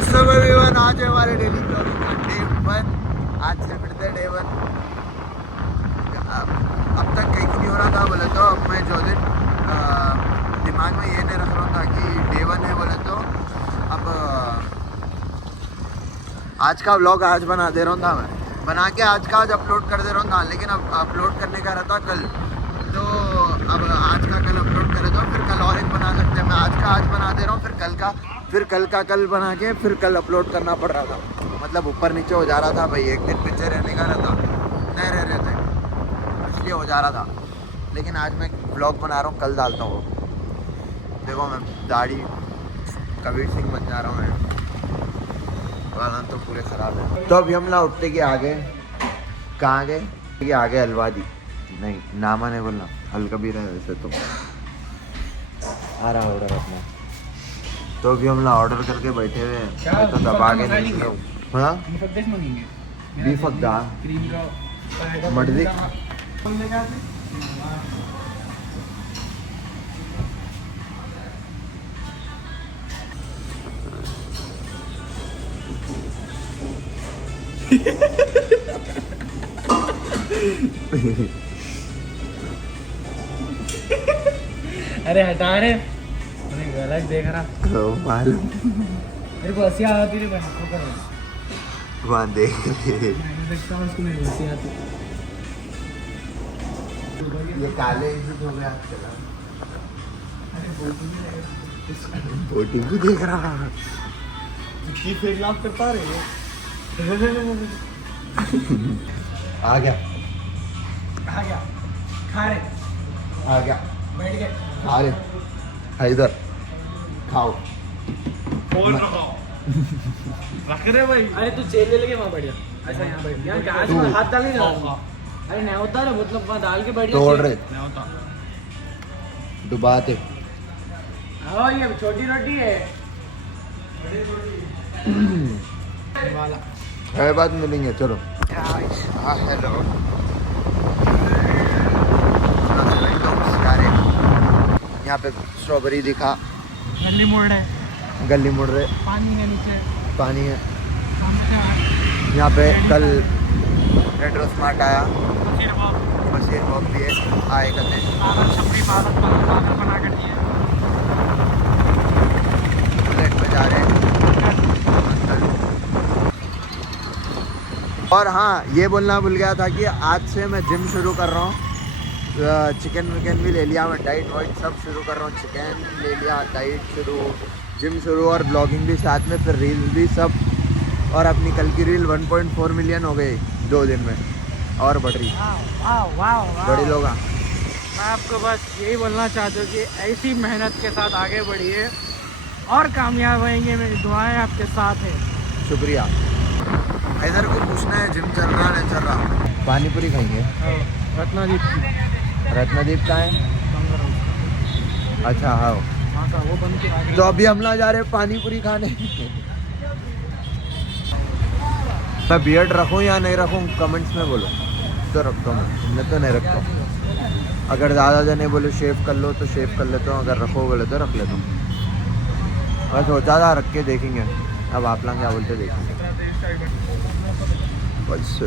Everyone, आज है हमारे डेली ब्लॉगिंग का डे 1। आज से फिर से डे 1। अब तक कहीं नहीं हो रहा था बोले तो अब मैं जो दिन दिमाग में ये नहीं रख रहा था कि डे 1 है बोले तो अब आज का व्लॉग आज बना दे रहा था। मैं बना के आज का आज अपलोड कर दे रहा था, लेकिन अब अपलोड करने का रहता कल, तो अब आज का कल अपलोड करे तो फिर कल और एक बना सकते हैं। मैं आज का आज बना दे रहा हूँ, फिर कल का कल बना के फिर कल अपलोड करना पड़ रहा था। मतलब ऊपर नीचे हो जा रहा था भाई, एक दिन पीछे रहने का रहता नहीं रह रहे थे, इसलिए हो जा रहा था। लेकिन आज मैं व्लॉग बना रहा हूँ, कल डालता हूँ। देखो मैं दाढ़ी कबीर सिंह बन जा रहा हूँ मैं, गाना तो पूरे खराब है। तो अभी हम ना उठते के आगे कहाँ गए कि आगे हलवादी नहीं, नामा नहीं बोलना, हल कबीर है वैसे तो। आ रहा ऑर्डर अपना, तो अभी हम ना ऑर्डर करके बैठे हुए हैं, तो दबा के नहीं निकलो। हाँ बीफ अद्दा मर्जी। अरे हटा रे, अरे गलत देख रहा मालूम मेरे को हंसी आती रे भाई, को कर वहाँ देख मैं देखता हूं उसको, मेरे को हंसी आती। ये काले एग्जिट हो गया चला, बोटिंग भी देख रहा की फेक लाफ करता रे आ गया खा रे, आ गया बैठ गए आ रे हैदर खाओ बोल रहा रख रे भाई। अरे तू जेल ले लेके वहां बैठ जा, ऐसा यहां बैठ, यहां गैस में हाथ डाल नहीं रहा। अरे नहीं होता रे, मतलब वहां डाल के बैठ जा, तोड़ रहे नहीं होता डुबाते। हां ये छोटी रोटी है वाला है, बाद में मिलेंगे चलो। हाँ हेलो, यहाँ पे स्ट्रॉबेरी दिखा, गली मोड़ है, गली मुड़ रहे, पानी है नीचे, पानी है यहाँ पे। कल रेट्रो स्मार्ट आया, मशीन वॉक भी है, आए करते पागल बना कर दिए, बुलेट बजा रहे। और हाँ, ये बोलना भूल गया था कि आज से मैं जिम शुरू कर रहा हूँ। चिकन विकन भी ले लिया मैं, डाइट वाइट सब शुरू कर रहा हूँ। चिकन ले लिया, डाइट शुरू, जिम शुरू और ब्लॉगिंग भी साथ में, फिर रील भी सब। और अपनी कल की रील 1.4 मिलियन हो गई 2 दिन में, और बढ़ रही बड़ी लोग। मैं आपको बस यही बोलना चाहता हूँ कि ऐसी मेहनत के साथ आगे बढ़िए और कामयाब होंगे, मेरी दुआएं आपके साथ है। शुक्रिया। इधर को पूछना है जिम चल रहा नहीं चल रहा। पानी पूरी खाएंगे रत्नादीप की, रत्नदीप का है, अच्छा हाँ वो बंद के। तो अभी हम ना जा रहे पानी पूरी खाने। मैं बियर्ड रखूं या नहीं रखूं कमेंट्स में बोलो, तो रखता हूँ मैं तो नहीं रखता हूँ। अगर ज़्यादा जने बोले शेव कर लो तो शेव कर लेता हूँ, अगर रखो बोले तो रख लेता हूँ। मैं सोचा था रख के देखेंगे, अब आप लोग क्या बोलते देखेंगे बस।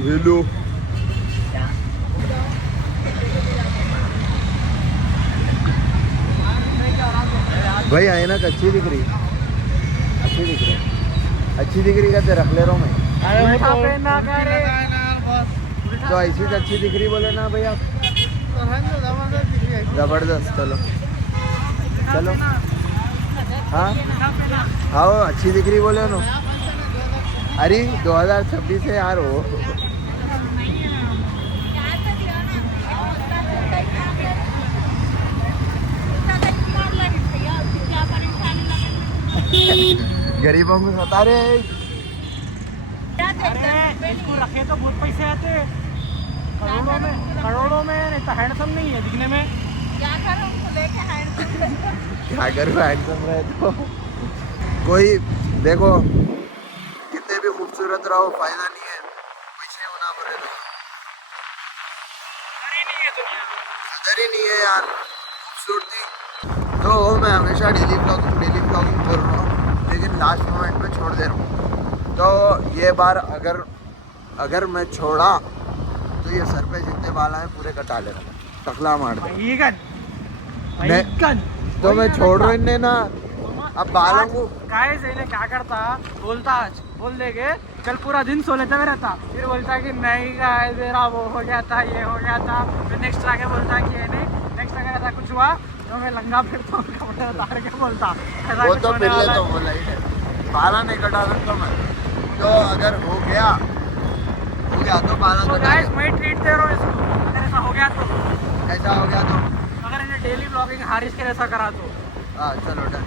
हेलो भाई, ऐनक अच्छी दिख रही, अच्छी दिख रही, अच्छी दिख रही कहते रख ले रहा हूँ मैं। तो ऐसी तो अच्छी दिख रही बोले ना भाई आप, जबरदस्त। चलो चलो हाँ हाँ अच्छी दिख रही बोले ना। अरे 2026 है यार वो। गरीबों को सता रहे, इसको रखे तो बहुत पैसे आते, करोड़ों में नहीं तो हैंडसम नहीं है दिखने में। क्या करूँ हैंडसम रहे तो। कोई देखो कितने भी खूबसूरत रहो फायदा नहीं है, पैसे होना पड़ेगा। कदर ही नहीं है यार खूबसूरती। तो मैं हमेशा डेली ब्लॉगिंग कर रहा हूँ, लेकिन लास्ट मोमेंट पे छोड़ दे रहा हूँ। तो ये बार अगर मैं छोड़ा तो ये सर पे जितने बाल आए पूरे कटा ले रहा हूँ, टकला मार दे। तो मैं छोड़ रहा हूँ ना, अब बालों को काय से क्या करता, बोलता आज बोल देगे कल पूरा दिन सो लेता रहता, फिर बोलता कि नहीं गाइस मेरा वो हो गया था, ये हो गया था, फिर नेक्स्ट आके बोलता कि ये नहीं, नेक्स्ट आगे ऐसा कुछ हुआ तो मैं लंगा फिरता हूँ, कपड़े उतार के बोलता वो तो फिर ले तो बोला ही है, बाला नहीं कटा सकता मैं। तो अगर हो गया तो बाला तो कटा गाइस मैं ट्रीट दे रहा हूँ इसको, अगर ऐसा हो गया तो, ऐसा हो गया तो अगर इन्हें डेली ब्लॉगिंग हारिस के जैसा करा तो, हाँ चलो डन।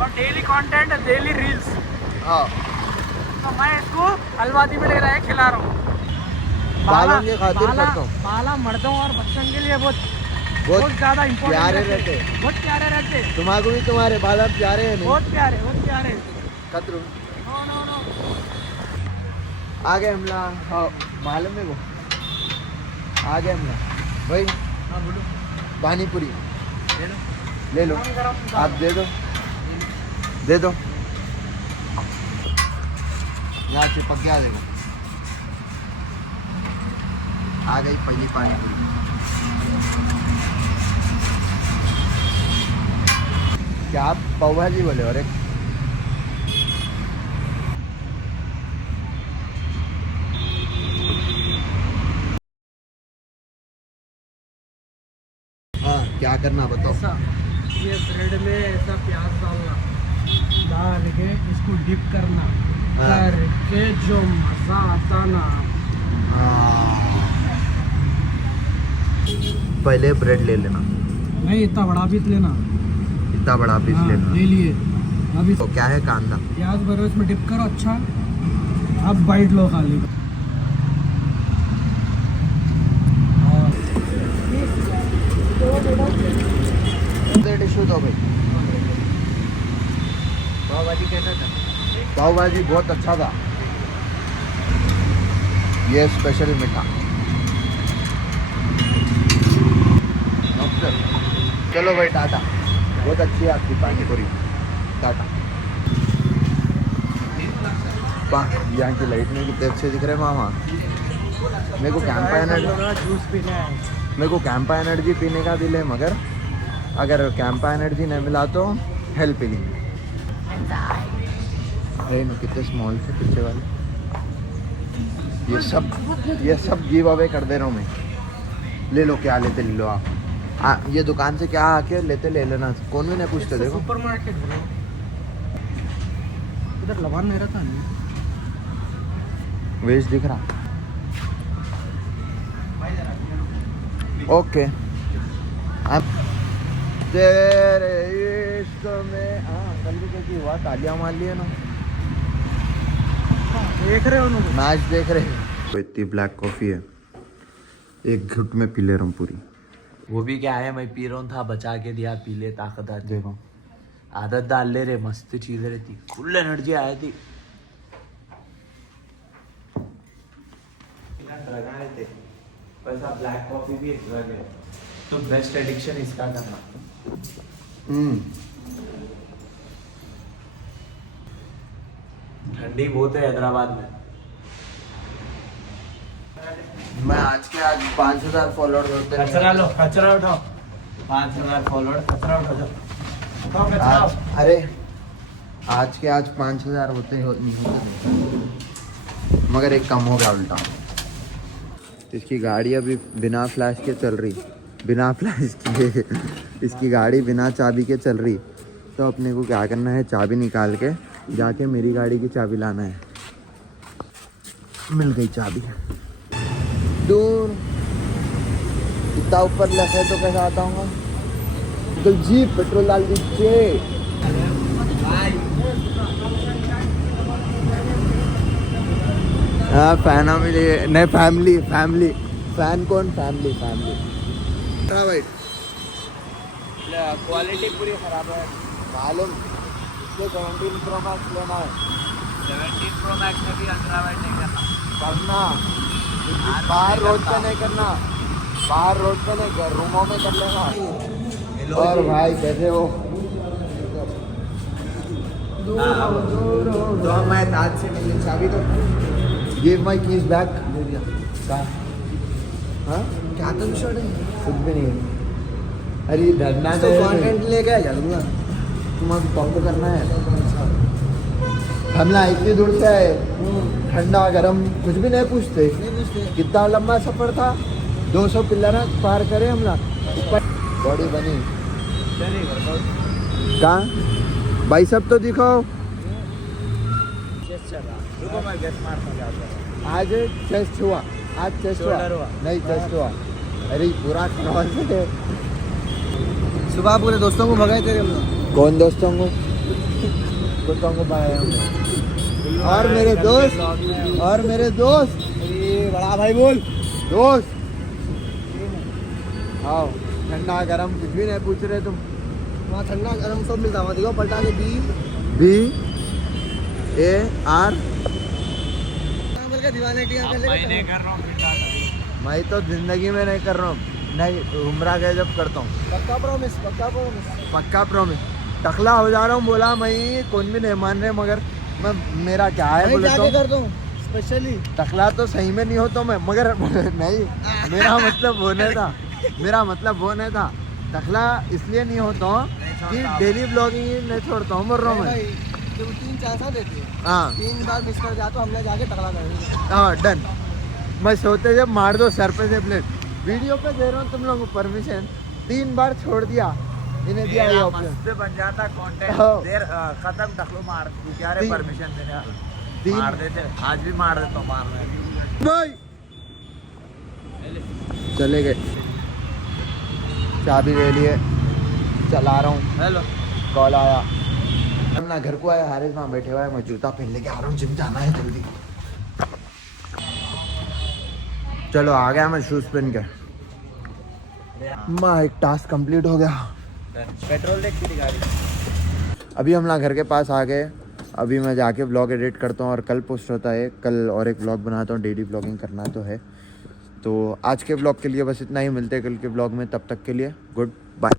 और डेली कंटेंट, डेली रील्स, हाँ तो मैं इसको हलवादी में ले रहा है, खिला रहा हूँ। बालों के खातिर करता हूँ। बाला मर्दों और बच्चों के लिए बहुत ज्यादा इम्पोर्टेंट प्यारे रहते, बहुत प्यारे रहते। तुम्हारे भी तुम्हारे बाल प्यारे हैं नहीं? बहुत प्यारे कतरू नो आगे हमला। हाँ मालूम है वो आगे हमला भाई। हाँ बोलो। पानी पूरी ले लो आप, दे दो यहाँ से पक गया, देखो आ गई पहली पानी पूरी। क्या आप पाव भाजी बोले? और एक हाँ क्या करना बताओ? ऐसा ये ब्रेड में ऐसा प्याज डाल के इसको डिप करना, करके जो मजा आता ना। पहले ब्रेड ले लेना, नहीं इतना बड़ा पीस लेना, इतना बड़ा पीस लेना। ले लिए। अभी तो क्या है कांदा प्याज भरो, इसमें डिप करो अच्छा, अब बाइट लो खाली। टिश्यू दो भाई। पाव भाजी कैसा था? पाव भाजी बहुत अच्छा था, ये स्पेशल मीठा। चलो भाई टाटा, बहुत अच्छी है आपकी पानी पूरी, टाटा। यहाँ की लाइट में कितने अच्छे दिख रहे हैं मामा। मेरे को कैंपा एनर्जी पीने का दिल है, मगर अगर कैंपा एनर्जी नहीं मिला तो हेल्प ही नहीं। कितने स्मॉल थे पीछे वाले, ये सब गिव अवे कर दे रहा हूँ मैं। ले लो, क्या लेते ले लो आप। ये दुकान से क्या आके लेते ले लेना, कौन भी नहीं पूछते। देखो सुपरमार्केट इधर लवान नहीं रहता नहीं, वेज दिख रहा। ओके अब तेरे इश्क में कल भी कैसी हुआ, तालियां मार लिए ना, देख रहे हो ना मैच देख रहे। तो इतनी ब्लैक कॉफी है, एक घुट में पी ले रहा हूँ पूरी। वो भी क्या है, मैं पी रहा हूँ था, बचा के दिया, पी ले, ताकत आती। देखो आदत डाल ले रे, मस्त चीजें रहती, फुल एनर्जी आई थी। वैसा ब्लैक कॉफी भी एक ड्रग है, तो बेस्ट एडिक्शन इसका करना। ठंडी बहुत है हैदराबाद में। मैं आज 5000 फॉलोअर होते हैं। कचरा लो, कचरा उठाओ। 5000 फॉलोअर, कचरा उठाओ। उठाओ कचरा। अरे आज 5000 होते नहीं होते, मगर एक कम हो गया उल्टा। इसकी गाड़ी अभी बिना फ्लैश के चल रही, बिना फ्लैश के इसकी गाड़ी बिना चाबी के चल रही। तो अपने को क्या करना है, चाबी निकाल के जाके मेरी गाड़ी की चाबी लाना है। मिल गई चाबी। दूर इतना ऊपर लगे तो कैसा आता हूँ तो जी, पेट्रोल डाल दीजिए। हाँ फैमिली नहीं, फैमिली फैन कौन, फैमिली हाँ भाई क्वालिटी पूरी खराब है मालूम। इसको 17 प्रो मैक्स लेना है। 17 प्रो मैक्स में भी अंडरवाइट नहीं करना, बाहर रोड पे नहीं करना, बाहर रोड पे नहीं कर, रूमों में कर लेना। और भाई कैसे हो? तो हम मैं ताज से मिलने चाबी तो गिव माय कीज बैक दे दिया कहाँ हाँ क्या तुम शॉट है कुछ भी नहीं है अरे डरना तो कंटेंट लेके आ जा दूंगा तुम्हें कॉल करना है हमला इतनी दूर से आए ठंडा गरम कुछ भी नहीं पूछते कितना लंबा सफर था 200 पिलर पार करे हमला बॉडी बनी कहाँ भाई सब तो दिखाओ आज चेस्ट हुआ नहीं चेस्ट हुआ अरे पूरा क्रॉस है सुबह पूरे दोस्तों को भगाए तेरे हम लोग। कौन दोस्तों को पाए हम और मेरे दोस्त बड़ा भाई बोल दोस्त आओ ठंडा गरम कुछ भी नहीं पूछ रहे तुम वहाँ ठंडा गरम सब मिलता वहाँ देखो पलटा के BAR दीवाने मैं तो जिंदगी में नहीं कर रहा हूँ नहीं उम्रा गए जब करता हूँ पक्का प्रॉमिस टकला हो जा रहा हूँ बोला मैं कौन भी नहीं मान रहे मगर मैं मेरा क्या है बोले तो स्पेशली टकला तो सही में नहीं हो तो मैं मगर नहीं मेरा मतलब वो नहीं था टकला इसलिए नहीं होता हूँ कि डेली ब्लॉगिंग नहीं छोड़ता हूँ बोल रहा हूँ मैं 3-4 साल देते हैं हाँ 3 बार मिस कर जाता हमने जाके टकला करेंगे हाँ डन मैं सोते जब मार दो सर पे से प्लेट वीडियो पे दे रहा हूँ तुम लोगों को परमिशन 3 बार छोड़ दिया इन्हें दिया ये ऑप्शन बन जाता कंटेंट हाँ। देर खत्म टकलो मार तू क्या रे परमिशन देने वाला तीन- मार देते आज भी मार देता हूँ मारने भाई चले गए चाबी ले लिए चला रहा हूँ हेलो कॉल आया हम ना घर को आया हारिस वहाँ बैठे हुआ है मैं जूता पहन लेके आ रहा हूँ जिम जाना है जल्दी चलो आ गया मैं शूज पहन के माँ एक टास्क कंप्लीट हो गया पेट्रोल देख तेरी गाड़ी अभी हम ना घर के पास आ गए अभी मैं जाके ब्लॉग एडिट करता हूँ और कल पोस्ट होता है कल और एक ब्लॉग बनाता हूँ डेली ब्लॉगिंग करना तो है तो आज के ब्लॉग के लिए बस इतना ही मिलते हैं कल के ब्लॉग में तब तक के लिए गुड बाय